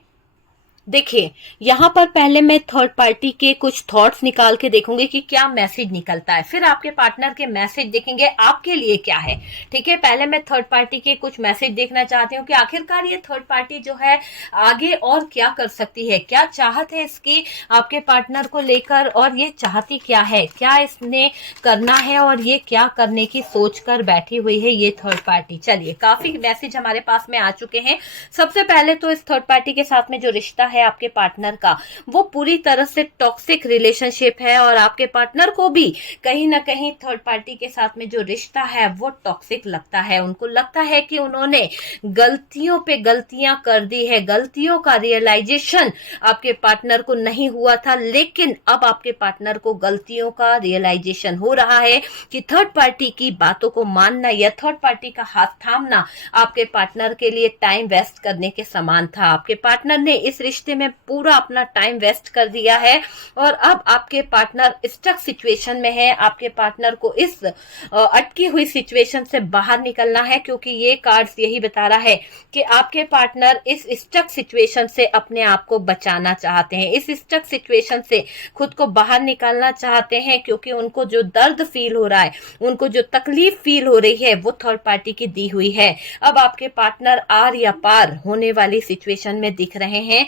देखिए यहाँ पर पहले मैं थर्ड पार्टी के कुछ थॉट्स निकाल के देखूंगी कि क्या मैसेज निकलता है, फिर आपके पार्टनर के मैसेज देखेंगे आपके लिए क्या है। ठीक है, पहले मैं थर्ड पार्टी के कुछ मैसेज देखना चाहती हूँ कि आखिरकार ये थर्ड पार्टी जो है आगे और क्या कर सकती है, क्या चाहत है इसकी आपके पार्टनर को लेकर, और ये चाहती क्या है, क्या इसने करना है, और ये क्या करने की सोच कर बैठी हुई है ये थर्ड पार्टी। चलिए काफी मैसेज हमारे पास में आ चुके हैं। सबसे पहले तो इस थर्ड पार्टी के साथ में जो रिश्ता है आपके पार्टनर का, वो पूरी तरह से टॉक्सिक रिलेशनशिप है, और आपके पार्टनर को भी कहीं ना कहीं थर्ड पार्टी के साथ में जो रिश्ता है वो टॉक्सिक लगता है। उनको लगता है कि उन्होंने गलतियों पे गलतियां कर दी है, गलतियों का रियलाइजेशन आपके पार्टनर को नहीं हुआ था, लेकिन अब आपके पार्टनर को गलतियों का रियलाइजेशन हो रहा है कि थर्ड पार्टी की बातों को मानना या थर्ड पार्टी का हाथ थामना आपके पार्टनर के लिए टाइम वेस्ट करने के समान था। आपके पार्टनर ने इस रिश्ते में पूरा अपना टाइम वेस्ट कर दिया है, और अब आपके पार्टनर स्टक सिचुएशन में है। आपके पार्टनर को इस अटकी हुई सिचुएशन से बाहर निकलना है, क्योंकि ये कार्ड्स यही बता रहा है कि आपके पार्टनर इस स्टक सिचुएशन से अपने आप को बचाना चाहते हैं, इस स्टक सिचुएशन से खुद को बाहर निकालना चाहते हैं, क्योंकि उनको जो दर्द फील हो रहा है, उनको जो तकलीफ फील हो रही है वो थर्ड पार्टी की दी हुई है। अब आपके पार्टनर आर या पार होने वाली सिचुएशन में दिख रहे हैं।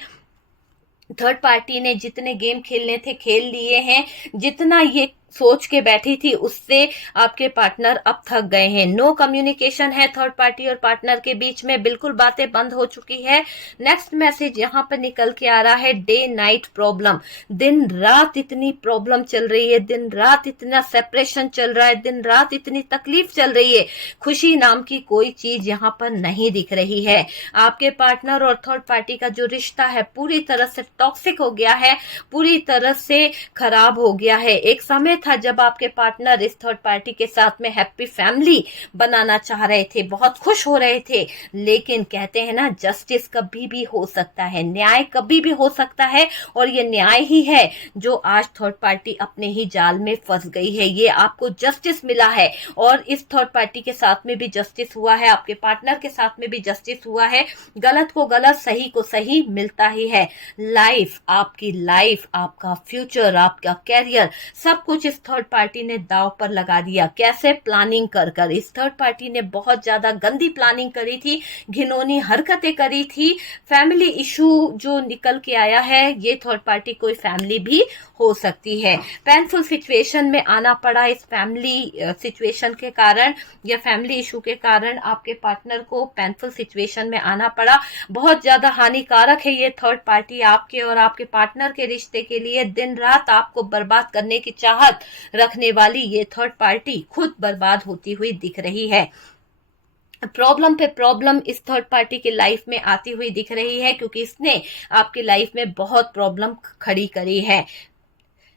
थर्ड पार्टी ने जितने गेम खेलने थे खेल लिए हैं, जितना ये सोच के बैठी थी उससे आपके पार्टनर अब थक गए हैं। नो कम्युनिकेशन है थर्ड पार्टी और पार्टनर के बीच में, बिल्कुल बातें बंद हो चुकी है। नेक्स्ट मैसेज यहाँ पर निकल के आ रहा है, डे नाइट प्रॉब्लम। दिन रात इतनी प्रॉब्लम चल रही है, दिन रात इतना सेपरेशन चल रहा है, दिन रात इतनी तकलीफ चल रही है, खुशी नाम की कोई चीज यहाँ पर नहीं दिख रही है। आपके पार्टनर और थर्ड पार्टी का जो रिश्ता है पूरी तरह से टॉक्सिक हो गया है, पूरी तरह से खराब हो गया है। एक समय था जब आपके पार्टनर इस थर्ड पार्टी के साथ में हैप्पी फैमिली बनाना चाह रहे थे, बहुत खुश हो रहे थे, लेकिन कहते हैं ना जस्टिस कभी भी हो सकता है, न्याय कभी भी हो सकता है, और ये न्याय ही है जो आज थर्ड पार्टी अपने ही जाल में फंस गई है। ये आपको जस्टिस मिला है, और इस थर्ड पार्टी के साथ में भी जस्टिस हुआ है, आपके पार्टनर के साथ में भी जस्टिस हुआ है। गलत को गलत, सही को सही मिलता ही है। लाइफ, आपकी लाइफ, आपका फ्यूचर, आपका कैरियर, सब कुछ इस थर्ड पार्टी ने दांव पर लगा दिया। कैसे? प्लानिंग कर कर। इस थर्ड पार्टी ने बहुत ज्यादा गंदी प्लानिंग करी थी, घिनौनी हरकतें करी थी। फैमिली इशू जो निकल के आया है, ये थर्ड पार्टी कोई फैमिली भी हो सकती है। पेनफुल सिचुएशन में आना पड़ा इस फैमिली सिचुएशन के कारण, या फैमिली इशू के कारण आपके पार्टनर को पेनफुल सिचुएशन में आना पड़ा। बहुत ज्यादा हानिकारक है ये थर्ड पार्टी आपके और आपके पार्टनर के रिश्ते के लिए। दिन रात आपको बर्बाद करने की चाहत रखने वाली ये थर्ड पार्टी खुद बर्बाद होती हुई दिख रही है। प्रॉब्लम पे प्रॉब्लम इस थर्ड पार्टी की लाइफ में आती हुई दिख रही है, क्योंकि इसने आपकी लाइफ में बहुत प्रॉब्लम खड़ी करी है।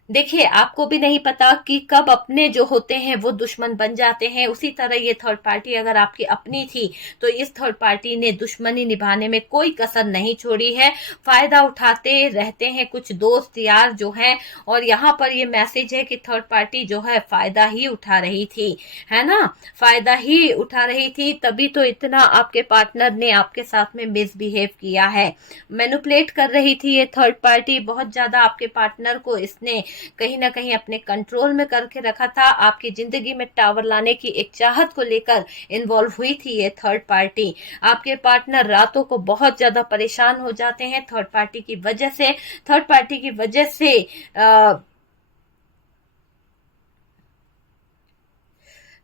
देखिए आपको भी नहीं पता कि कब अपने जो होते हैं वो दुश्मन बन जाते हैं। उसी तरह ये थर्ड पार्टी अगर आपकी अपनी थी तो इस थर्ड पार्टी ने दुश्मनी निभाने में कोई कसर नहीं छोड़ी है। फायदा उठाते रहते हैं कुछ दोस्त यार जो हैं, और यहाँ पर ये मैसेज है कि थर्ड पार्टी जो है फायदा ही उठा रही थी, है ना, फायदा ही उठा रही थी, तभी तो इतना आपके पार्टनर ने आपके साथ में मिसबिहेव किया है। मैनिपुलेट कर रही थी ये थर्ड पार्टी, बहुत ज्यादा आपके पार्टनर को इसने कहीं ना कहीं अपने कंट्रोल में करके रखा था। आपकी जिंदगी में टावर लाने की एक चाहत को लेकर इन्वॉल्व हुई थी ये थर्ड पार्टी। आपके पार्टनर रातों को बहुत ज्यादा परेशान हो जाते हैं थर्ड पार्टी की वजह से। थर्ड पार्टी की वजह से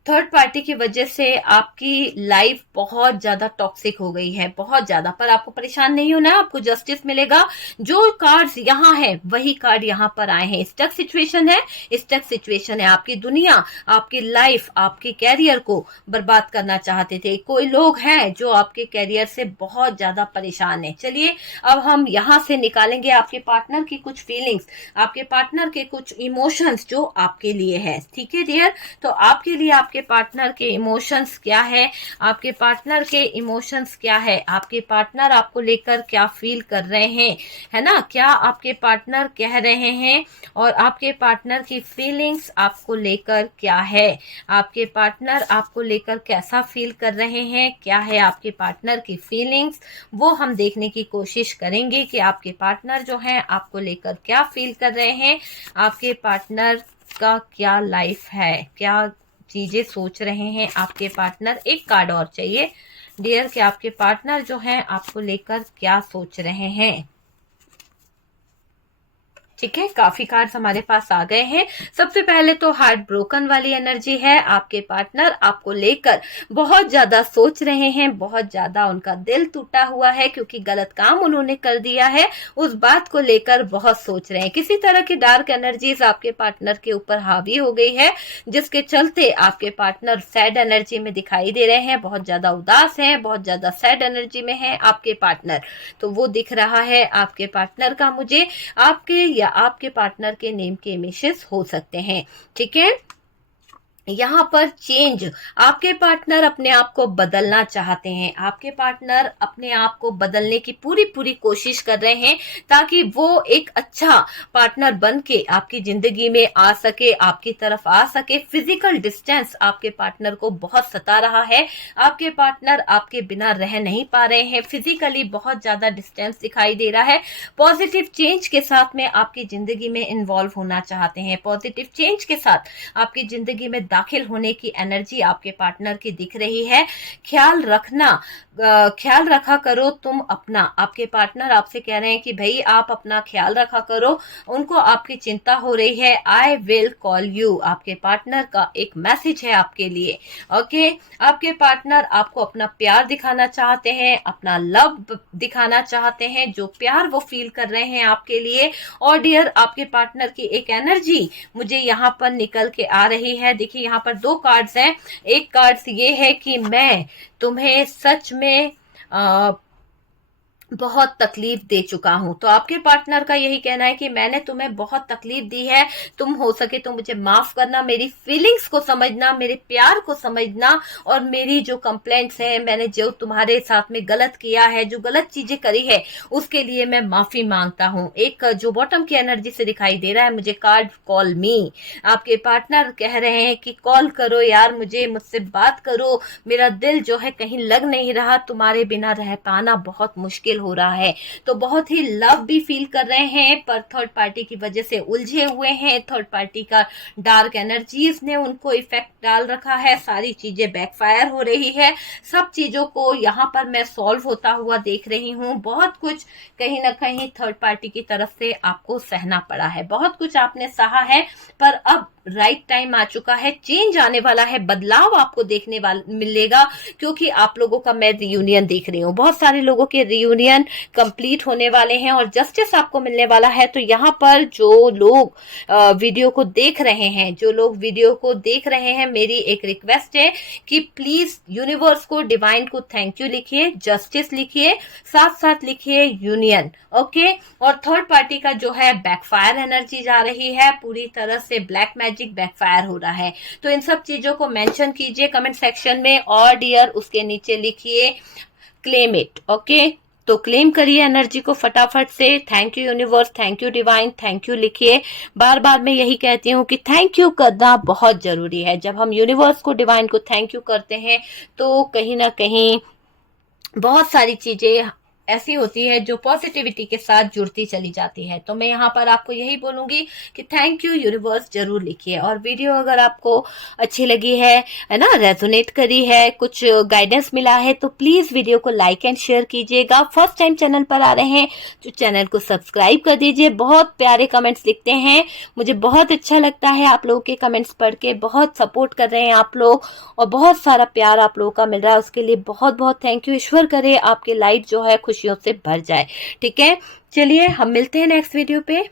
थर्ड पार्टी की वजह से आपकी लाइफ बहुत ज्यादा टॉक्सिक हो गई है, बहुत ज्यादा। पर आपको परेशान नहीं होना है, आपको जस्टिस मिलेगा। जो कार्ड्स यहाँ है वही कार्ड यहाँ पर आए हैं। स्टक सिचुएशन है, स्टक सिचुएशन है। आपकी दुनिया, आपकी लाइफ, आपके कैरियर को बर्बाद करना चाहते थे। कोई लोग हैं जो आपके कैरियर से बहुत ज्यादा परेशान है। चलिए अब हम यहाँ से निकालेंगे आपके पार्टनर की कुछ फीलिंग्स, आपके पार्टनर के कुछ इमोशंस जो आपके लिए है। ठीक है डियर, तो आपके लिए आपके पार्टनर के इमोशंस क्या है, आपके पार्टनर के इमोशंस क्या है, आपके पार्टनर आपको लेकर क्या फील कर रहे हैं, है ना, क्या आपके पार्टनर कह रहे हैं, और आपके पार्टनर की फीलिंग्स आपको लेकर क्या है, आपके पार्टनर आपको लेकर कैसा फील कर रहे हैं, क्या है आपके पार्टनर की फीलिंग्स, वो हम देखने की कोशिश करेंगे कि आपके पार्टनर जो हैं आपको लेकर क्या फील कर रहे हैं, आपके पार्टनर का क्या लाइफ है, क्या चीजें सोच रहे हैं आपके पार्टनर। एक कार्ड और चाहिए डियर कि आपके पार्टनर जो हैं आपको लेकर क्या सोच रहे हैं। ठीक है, काफी कार्ड्स हमारे पास आ गए हैं। सबसे पहले तो हार्ट ब्रोकन वाली एनर्जी है। आपके पार्टनर आपको लेकर बहुत ज्यादा सोच रहे हैं, बहुत ज्यादा उनका दिल टूटा हुआ है क्योंकि गलत काम उन्होंने कर दिया है, उस बात को लेकर बहुत सोच रहे हैं। किसी तरह की डार्क एनर्जीज आपके पार्टनर के ऊपर हावी हो गई है, जिसके चलते आपके पार्टनर सैड एनर्जी में दिखाई दे रहे हैं, बहुत ज्यादा उदास है, बहुत ज्यादा सैड एनर्जी में है आपके पार्टनर। तो वो दिख रहा है आपके पार्टनर का मुझे। आपके या आपके पार्टनर के नेम के इमेजेस हो सकते हैं। ठीक है, यहाँ पर चेंज, आपके पार्टनर अपने आप को बदलना चाहते हैं, आपके पार्टनर अपने आप को बदलने की पूरी पूरी कोशिश कर रहे हैं ताकि वो एक अच्छा पार्टनर बन के आपकी जिंदगी में आ सके, आपकी तरफ आ सके। फिजिकल डिस्टेंस आपके पार्टनर को बहुत सता रहा है, आपके पार्टनर आपके बिना रह नहीं पा रहे हैं, फिजिकली बहुत ज्यादा डिस्टेंस दिखाई दे रहा है। पॉजिटिव चेंज के साथ में आपकी जिंदगी में इन्वॉल्व होना चाहते हैं, पॉजिटिव चेंज के साथ आपकी जिंदगी में दाखिल होने की एनर्जी आपके पार्टनर की दिख रही है। ख्याल रखना, ख्याल रखा करो तुम अपना। आपके पार्टनर आपसे कह रहे हैं कि भाई आप अपना ख्याल रखा करो, उनको आपकी चिंता हो रही है। आई विल कॉल यू, आपके पार्टनर का एक मैसेज है आपके लिए। ओके, आपके पार्टनर आपको अपना प्यार दिखाना चाहते हैं, अपना लव दिखाना चाहते हैं, जो प्यार वो फील कर रहे हैं आपके लिए। और डियर, आपके पार्टनर की एक एनर्जी मुझे यहाँ पर निकल के आ रही है। देखिए यहाँ पर दो कार्ड्स हैं। एक कार्ड्स ये है कि मैं तुम्हें सच में बहुत तकलीफ दे चुका हूं। तो आपके पार्टनर का यही कहना है कि मैंने तुम्हें बहुत तकलीफ दी है, तुम हो सके तो मुझे माफ करना, मेरी फीलिंग्स को समझना, मेरे प्यार को समझना, और मेरी जो कंप्लेंट्स हैं, मैंने जो तुम्हारे साथ में गलत किया है, जो गलत चीजें करी है, उसके लिए मैं माफी मांगता हूं। एक जो बॉटम की एनर्जी से दिखाई दे रहा है मुझे कार्ड, कॉल मी। आपके पार्टनर कह रहे हैं कि कॉल करो यार मुझे, मुझसे बात करो, मेरा दिल जो है कहीं लग नहीं रहा, तुम्हारे बिना रह पाना बहुत मुश्किल हो रहा है। तो बहुत ही लव भी फील कर रहे हैं, पर थर्ड पार्टी की वजह से उलझे हुए हैं। थर्ड पार्टी का डार्क एनर्जीज ने उनको इफेक्ट डाल रखा है, सारी चीजें बैकफायर हो रही है। सब चीजों को यहाँ पर मैं सॉल्व होता हुआ देख रही हूँ। बहुत कुछ कहीं ना कहीं थर्ड पार्टी की तरफ से आपको सहना पड़ा है, बहुत कुछ आपने सहा है, पर अब राइट टाइम आ चुका है, चेंज आने वाला है, बदलाव आपको देखने वाला मिलेगा, क्योंकि आप लोगों का मैं रियूनियन देख रही हूँ। बहुत सारे लोगों के रियूनियन कंप्लीट होने वाले हैं और जस्टिस आपको मिलने वाला है। तो यहाँ पर जो लोग वीडियो को देख रहे हैं, जो लोग वीडियो को देख रहे हैं, मेरी एक रिक्वेस्ट है कि प्लीज यूनिवर्स को, डिवाइन को थैंक यू लिखिए, जस्टिस लिखिए, साथ साथ लिखिए यूनियन। ओके, और थर्ड पार्टी का जो है बैकफायर एनर्जी जा रही है, पूरी तरह से ब्लैक मैजिक बैकफायर हो रहा है। तो इन सब चीजों को मेंशन कीजिए कमेंट सेक्शन में, और डियर उसके नीचे लिखिए क्लेम इट। ओके, तो क्लेम करिए एनर्जी को फटाफट से। Thank you universe, thank you divine, thank you लिखिए। बार बार मैं यही कहती हूँ कि थैंक यू करना बहुत जरूरी है। जब हम यूनिवर्स को, डिवाइन को थैंक यू करते हैं तो कहीं ना कहीं बहुत सारी चीजें ऐसी होती है जो पॉजिटिविटी के साथ जुड़ती चली जाती है। तो मैं यहाँ पर आपको यही बोलूंगी कि थैंक यू यूनिवर्स जरूर लिखिए। और वीडियो अगर आपको अच्छी लगी है ना, रेजोनेट करी है, कुछ गाइडेंस मिला है, तो प्लीज वीडियो को लाइक एंड शेयर कीजिएगा। फर्स्ट टाइम चैनल पर आ रहे हैं तो चैनल को सब्सक्राइब कर दीजिए। बहुत प्यारे कमेंट्स लिखते हैं, मुझे बहुत अच्छा लगता है आप लोगों के कमेंट्स पढ़ के। बहुत सपोर्ट कर रहे हैं आप लोग और बहुत सारा प्यार आप लोगों का मिल रहा है, उसके लिए बहुत बहुत थैंक यू। ईश्वर करे आपकी लाइफ जो है खुशियों से भर जाए। ठीक है, चलिए हम मिलते हैं नेक्स्ट वीडियो पे।